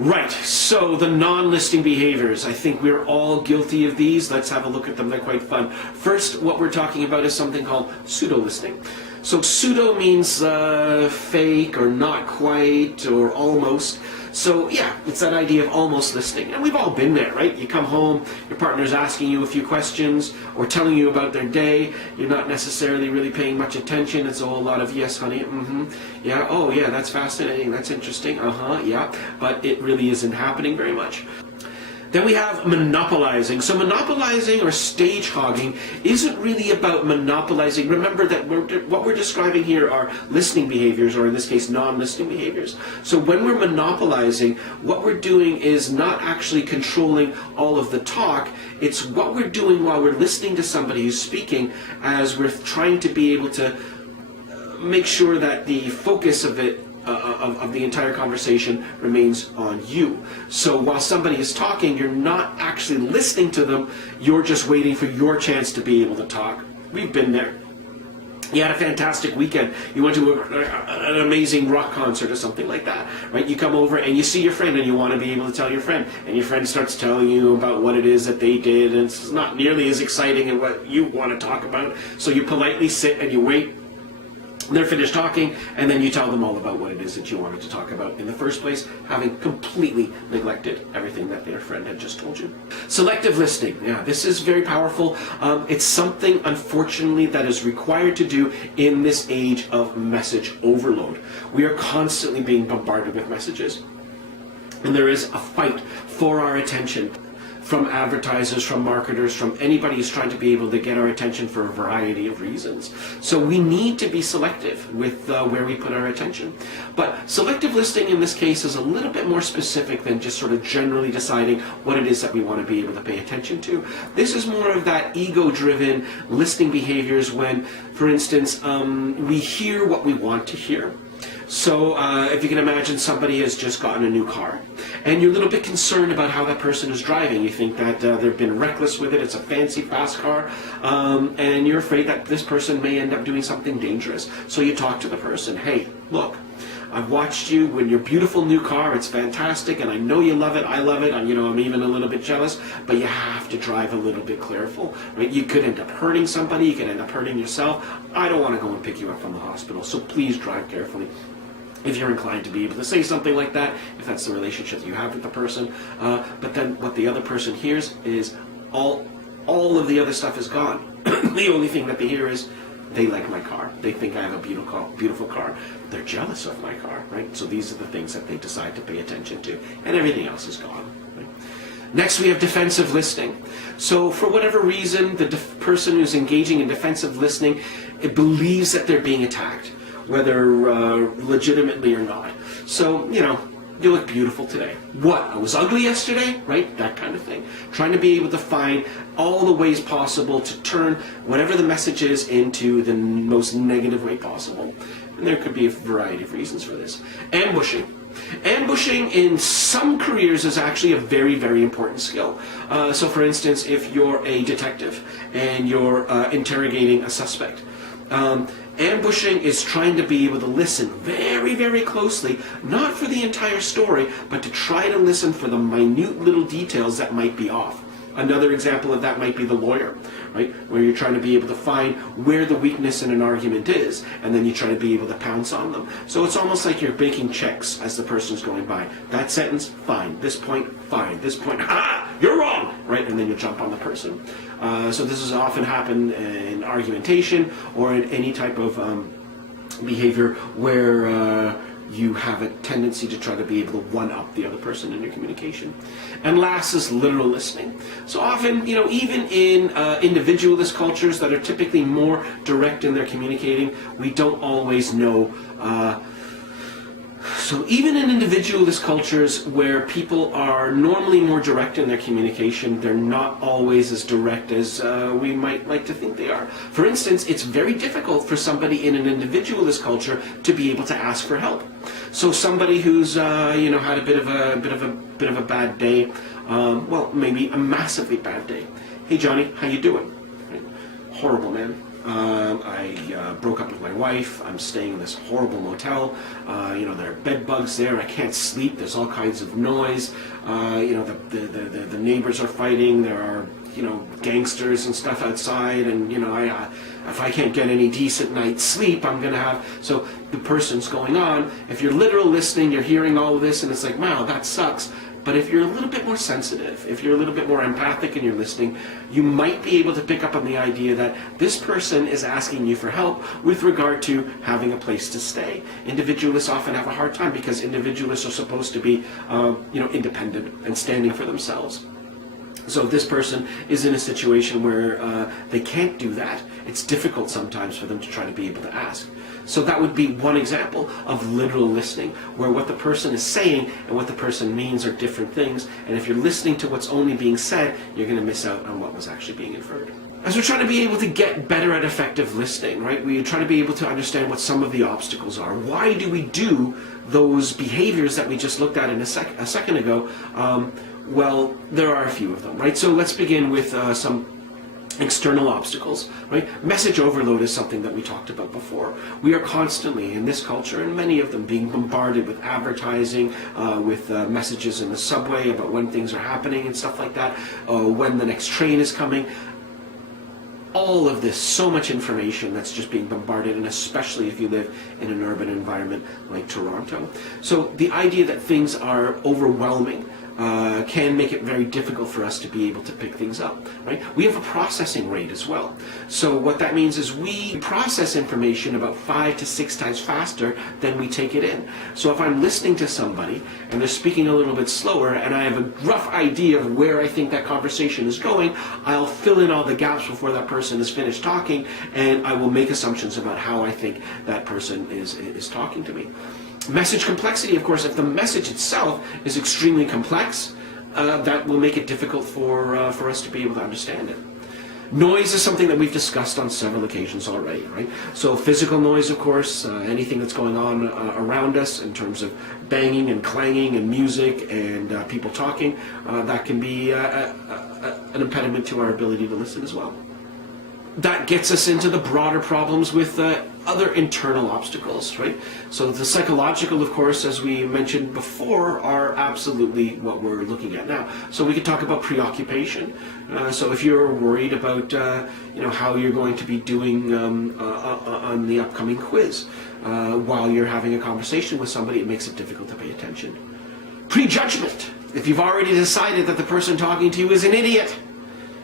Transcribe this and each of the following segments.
Right, so the non-listing behaviors. I think we're all guilty of these. Let's have a look at them. They're quite fun. First, what we're talking about is something called pseudo-listing. So pseudo means fake or not quite or almost. So yeah, it's that idea of almost listing. And we've all been there, right? You come home, your partner's asking you a few questions or telling you about their day. You're not necessarily really paying much attention. It's a whole lot of, yes, honey, yeah, oh yeah, that's fascinating, that's interesting, yeah. But it really isn't happening very much. Then we have monopolizing. So monopolizing or stage hogging isn't really about monopolizing. Remember that what we're describing here are listening behaviors, or in this case, non-listening behaviors. So when we're monopolizing, what we're doing is not actually controlling all of the talk. It's what we're doing while we're listening to somebody who's speaking, as we're trying to be able to make sure that the focus of it of the entire conversation remains on you. So while somebody is talking, you're not actually listening to them, you're just waiting for your chance to be able to talk. We've been there. You had a fantastic weekend. You went to an amazing rock concert or something like that, right? You come over and you see your friend and you want to be able to tell your friend, and your friend starts telling you about what it is that they did, and it's not nearly as exciting as what you want to talk about. So you politely sit and you wait. They're finished talking, and then you tell them all about what it is that you wanted to talk about in the first place, having completely neglected everything that their friend had just told you. Selective listening. Yeah, this is very powerful. It's something, unfortunately, that is required to do in this age of message overload. We are constantly being bombarded with messages, and there is a fight for our attention. From advertisers, from marketers, from anybody who's trying to be able to get our attention for a variety of reasons. So we need to be selective with where we put our attention. But selective listening in this case is a little bit more specific than just sort of generally deciding what it is that we want to be able to pay attention to. This is more of that ego-driven listening behaviors when, for instance, we hear what we want to hear. So if you can imagine, somebody has just gotten a new car, and you're a little bit concerned about how that person is driving. You think that they've been reckless with it, it's a fancy, fast car, and you're afraid that this person may end up doing something dangerous. So you talk to the person, hey, look, I've watched you in your beautiful new car, it's fantastic, and I know you love it, I love it, I'm even a little bit jealous, but you have to drive a little bit careful, right? You could end up hurting somebody, you could end up hurting yourself. I don't want to go and pick you up from the hospital, so please drive carefully. If you're inclined to be able to say something like that, if that's the relationship you have with the person, but then what the other person hears is all of the other stuff is gone. The only thing that they hear is, they like my car. They think I have a beautiful car. They're jealous of my car, right? So these are the things that they decide to pay attention to, and everything else is gone. Right? Next, we have defensive listening. So for whatever reason, the person who's engaging in defensive listening, it believes that they're being attacked, whether legitimately or not. So, you look beautiful today. What? I was ugly yesterday? Right? That kind of thing. Trying to be able to find all the ways possible to turn whatever the message is into the most negative way possible. And there could be a variety of reasons for this. Ambushing. Ambushing in some careers is actually a very, very important skill. So for instance, if you're a detective and you're interrogating a suspect, ambushing is trying to be able to listen very, very closely, not for the entire story, but to try to listen for the minute little details that might be off. Another example of that might be the lawyer, right? Where you're trying to be able to find where the weakness in an argument is, and then you try to be able to pounce on them. So it's almost like you're making checks as the person's going by. That sentence, fine. This point, fine. This point, you're wrong, right? And then you jump on the person. So this has often happened in argumentation or in any type of behavior where you have a tendency to try to be able to one-up the other person in your communication. And last is literal listening. So often, even in individualist cultures that are typically more direct in their communicating, we don't always know. So even in individualist cultures where people are normally more direct in their communication, they're not always as direct as we might like to think they are. For instance, it's very difficult for somebody in an individualist culture to be able to ask for help. So somebody who's had a bit of a bad day, well, maybe a massively bad day. Hey Johnny, how you doing? Right? Horrible, man. I broke up with my wife. I'm staying in this horrible motel. There are bed bugs there. I can't sleep. There's all kinds of noise. The neighbors are fighting. There are gangsters and stuff outside, and if I can't get any decent night's sleep, I'm gonna have. So the person's going on. If you're literal listening, you're hearing all of this, and it's like, wow, that sucks. But if you're a little bit more sensitive, if you're a little bit more empathic and you're listening, you might be able to pick up on the idea that this person is asking you for help with regard to having a place to stay. Individualists often have a hard time because individualists are supposed to be, independent and standing for themselves. So if this person is in a situation where they can't do that, it's difficult sometimes for them to try to be able to ask. So that would be one example of literal listening, where what the person is saying and what the person means are different things. And if you're listening to what's only being said, you're going to miss out on what was actually being inferred. As we're trying to be able to get better at effective listening, right, we try to be able to understand what some of the obstacles are. Why do we do those behaviors that we just looked at in a second ago? Well, there are a few of them, right? So let's begin with some external obstacles, right? Message overload is something that we talked about before. We are constantly, in this culture, and many of them, being bombarded with advertising, with messages in the subway about when things are happening and stuff like that, when the next train is coming. All of this, so much information that's just being bombarded, and especially if you live in an urban environment like Toronto. So the idea that things are overwhelming can make it very difficult for us to be able to pick things up, right? We have a processing rate as well. So what that means is we process information about 5 to 6 times faster than we take it in. So if I'm listening to somebody and they're speaking a little bit slower and I have a rough idea of where I think that conversation is going, I'll fill in all the gaps before that person is finished talking, and I will make assumptions about how I think that person is talking to me. Message complexity, of course, if the message itself is extremely complex, that will make it difficult for us to be able to understand it. Noise is something that we've discussed on several occasions already, right? So physical noise, of course, anything that's going on around us in terms of banging and clanging and music and people talking, that can be an impediment to our ability to listen as well. That gets us into the broader problems with other internal obstacles, right? So the psychological, of course, as we mentioned before, are absolutely what we're looking at now. So we could talk about preoccupation. So if you're worried about, how you're going to be doing on the upcoming quiz, while you're having a conversation with somebody, it makes it difficult to pay attention. Prejudgment. If you've already decided that the person talking to you is an idiot,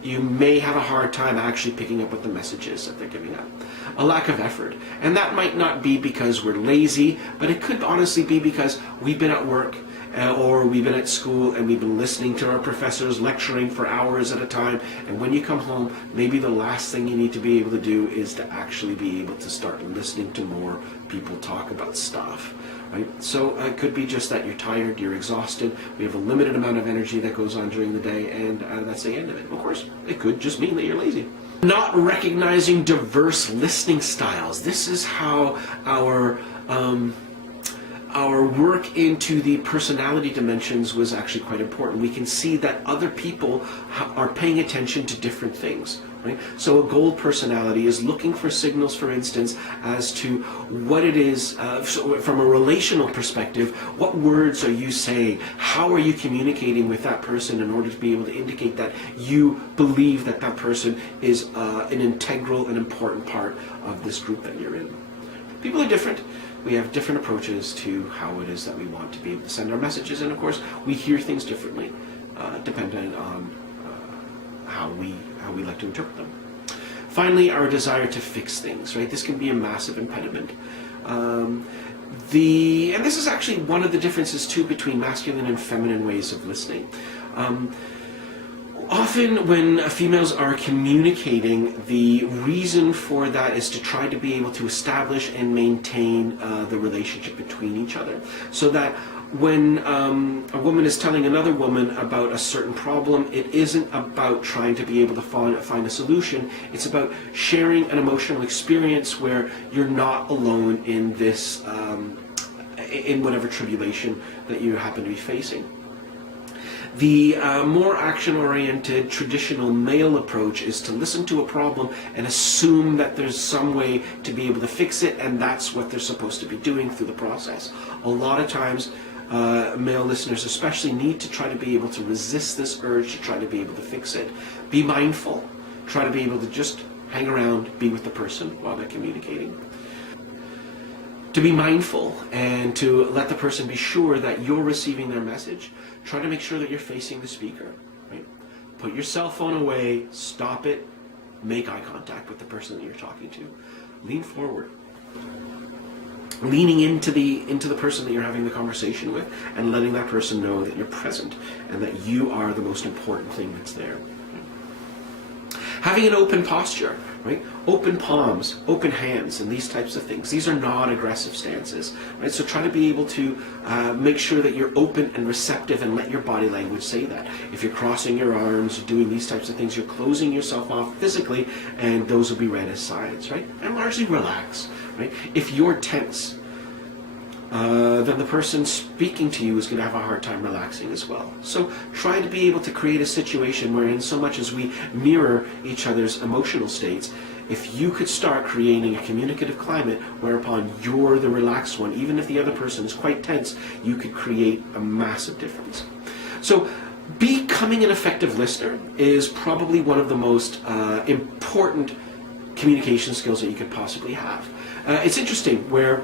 you may have a hard time actually picking up what the message is that they're giving out. A lack of effort. And that might not be because we're lazy, but it could honestly be because we've been at work or we've been at school and we've been listening to our professors lecturing for hours at a time. And when you come home, maybe the last thing you need to be able to do is to actually be able to start listening to more people talk about stuff. Right? So it could be just that you're tired, you're exhausted, we have a limited amount of energy that goes on during the day, and that's the end of it. Of course, it could just mean that you're lazy. Not recognizing diverse listening styles. This is how our work into the personality dimensions was actually quite important. We can see that other people are paying attention to different things. Right? So a gold personality is looking for signals, for instance, as to what it is, so from a relational perspective, what words are you saying? How are you communicating with that person in order to be able to indicate that you believe that that person is an integral and important part of this group that you're in? People are different. We have different approaches to how it is that we want to be able to send our messages, and of course, we hear things differently, depending on how we like to interpret them. Finally, our desire to fix things, right? This can be a massive impediment. And this is actually one of the differences too between masculine and feminine ways of listening. Often when females are communicating, the reason for that is to try to be able to establish and maintain the relationship between each other. So that when a woman is telling another woman about a certain problem, it isn't about trying to be able to find a solution. It's about sharing an emotional experience where you're not alone in this, in whatever tribulation that you happen to be facing. The more action-oriented, traditional male approach is to listen to a problem and assume that there's some way to be able to fix it, and that's what they're supposed to be doing through the process. A lot of times, male listeners especially need to try to be able to resist this urge to try to be able to fix it. Be mindful. Try to be able to just hang around, be with the person while they're communicating. To be mindful and to let the person be sure that you're receiving their message. Try to make sure that you're facing the speaker. Right? Put your cell phone away, stop it, make eye contact with the person that you're talking to. Lean forward. Leaning into the person that you're having the conversation with and letting that person know that you're present and that you are the most important thing that's there. Having an open posture, right? Open palms, open hands, and these types of things. These are non-aggressive stances, right? So try to be able to make sure that you're open and receptive and let your body language say that. If you're crossing your arms, doing these types of things, you're closing yourself off physically, and those will be read as signs, right? And largely relax, right? If you're tense, then the person speaking to you is going to have a hard time relaxing as well. So try to be able to create a situation wherein so much as we mirror each other's emotional states, if you could start creating a communicative climate whereupon you're the relaxed one, even if the other person is quite tense, you could create a massive difference. So becoming an effective listener is probably one of the most important communication skills that you could possibly have. It's interesting where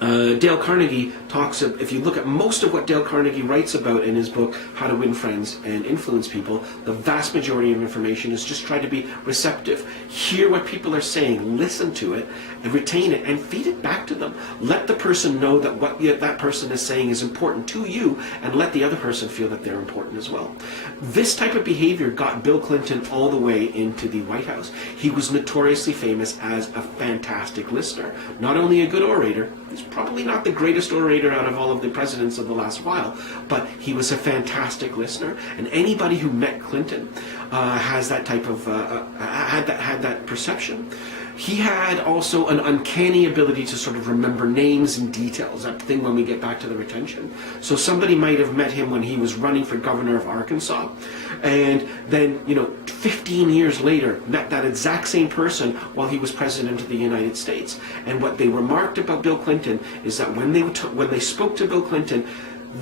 Dale Carnegie talks of, if you look at most of what Dale Carnegie writes about in his book, How to Win Friends and Influence People, the vast majority of information is just try to be receptive. Hear what people are saying, listen to it, and retain it, and feed it back to them. Let the person know that what that person is saying is important to you, and let the other person feel that they're important as well. This type of behavior got Bill Clinton all the way into the White House. He was notoriously famous as a fantastic listener. Not only a good orator, he's probably not the greatest orator out of all of the presidents of the last while, but he was a fantastic listener. And anybody who met Clinton has that type of had that perception. He had also an uncanny ability to sort of remember names and details, that thing when we get back to the retention. So somebody might have met him when he was running for governor of Arkansas, and then, 15 years later, met that exact same person while he was president of the United States. And what they remarked about Bill Clinton is that when they spoke to Bill Clinton,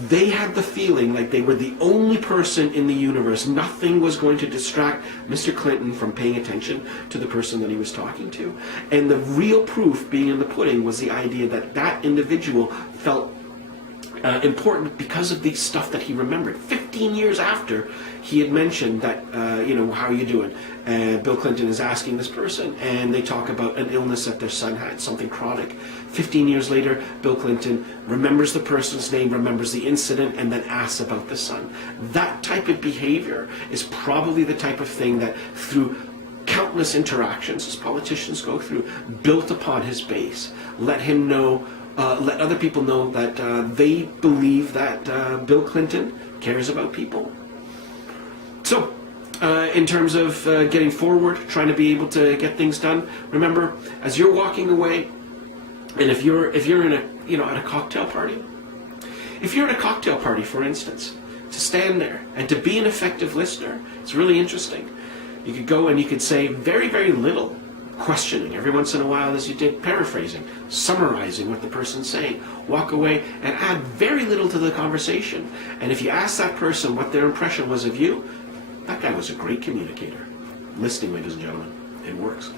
they had the feeling like they were the only person in the universe. Nothing was going to distract Mr. Clinton from paying attention to the person that he was talking to. And the real proof being in the pudding was the idea that that individual felt important because of the stuff that he remembered. 15 years after he had mentioned that, how you doing? Bill Clinton is asking this person, and they talk about an illness that their son had, something chronic. 15 years later, Bill Clinton remembers the person's name, remembers the incident, and then asks about the son. That type of behavior is probably the type of thing that, through countless interactions as politicians go through, built upon his base. Let him know, let other people know that they believe that Bill Clinton cares about people. So, in terms of getting forward, trying to be able to get things done, remember, as you're walking away, and if you're in a at a cocktail party, for instance, to stand there and to be an effective listener, it's really interesting. You could go and you could say very, very little, questioning every once in a while as you did, paraphrasing, summarizing what the person's saying. Walk away and add very little to the conversation. And if you ask that person what their impression was of you, that guy was a great communicator. Listening, ladies and gentlemen, it works.